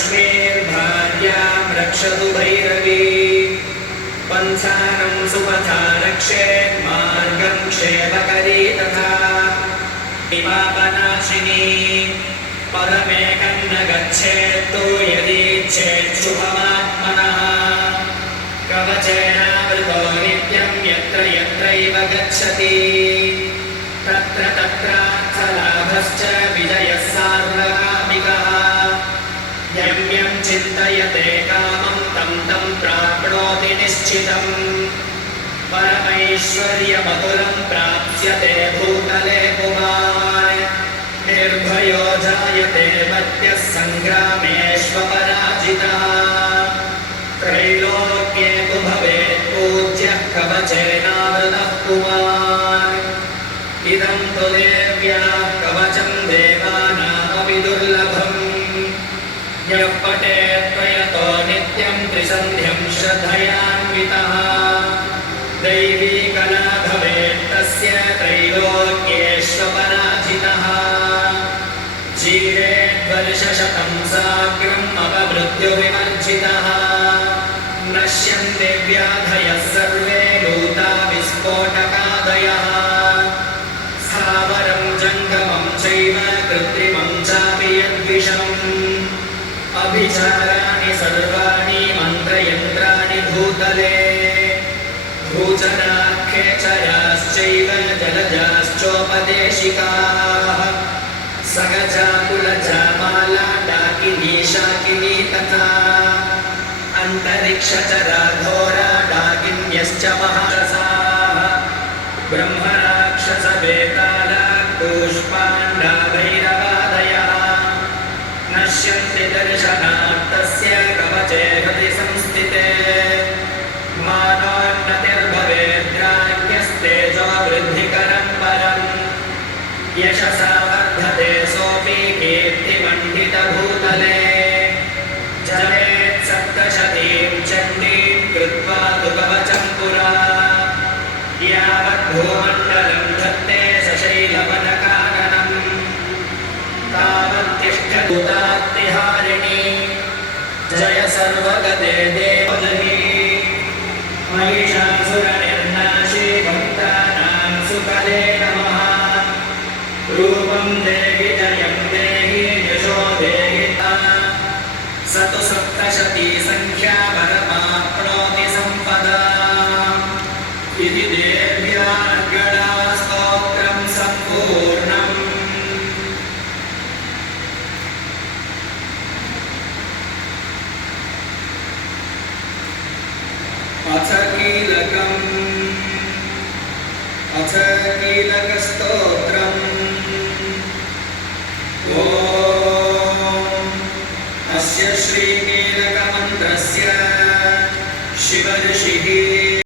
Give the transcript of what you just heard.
लक्ष्मीर्भार्यां रक्षतु भैरवी पन्थानं सुपथा रक्षेत् मार्गं क्षेमकरी तथा पापनाशिनी पदमेकं न गच्छेत्तु यदीच्छेत् शुभमात्मनः कवचेनावृतो नित्यं यत्र यत्रैव गच्छति तत्र तत्रार्थलाभश्च विजयः सार्वकामिकः यं यं चिन्तयते कामं तं तं प्राप्नोति निश्चितम् परमैश्वर्यमतुलं प्राप्स्यते भूतले पुमान् निर्भयो जायते मर्त्यः सङ्ग्रामेष्वपराजितः त्रैलोक्ये तु भवेत् पूज्यः कवचेनावृतः पुमान् इदं तु देव्याः कवचं देवानामपि दुर्लभम् यः पठेत् त्वयतो नित्यं त्रिसन्ध्यं श्रद्धयान्वितः दैवी कला भवेत् तस्य त्रैलोक्येष्वपराजितः जीवेद्वर्षशतं साग्रम् अपमृत्युविवर्जितः नश्यन्ति व्याधयः सर्वे लूता विस्फोटकादयः स्थावरं जङ्गमं चैव कृत्रिमं चापि यद्विषम् अभिचाराणि सर्वाणि मन्त्रयन्त्राणि भूतले भूचराख्येचराश्चैव जलजाश्चोपदेशिकाः सगजाकुलजामाला डाकिनी शाकिनी तथा अन्तरिक्षचरा घोरा डाकिन्यश्च महारसाः ब्रह्मराक्षसवेताला पुष्पाण्डा भैरवादयः नश्यन्ति दर्शनार्थस्य कवचे हृदि संस्थिते मानोन्नतिर्भवेद्राज्ञस्तेजो वृद्धिकरं परम् यशसा वर्धते सोऽपि कीर्तिमण्डितभूतले जनेत् सप्तशतीं चण्डीं कृत्वा तु कवचं पुरा यावद्भूमण्डलं धत्ते सशैलवनकाननम् तावत्तिष्ठभूतात्तिहारिणी जय सर्वगते देवजनी महिषासुरनिर्नाशी भक्तानां सुकले नमः रूपं देहि जयं देहि यशो देहि स तु सप्तशती संख्या परमाप्नोति सम्पदा इति देव्यार्गणा स्तोत्रं सम्पूर्णम् अथ कीलकस्तोत्रम् ॐ अस्य श्रीकीलकमन्त्रस्य शिवऋषिः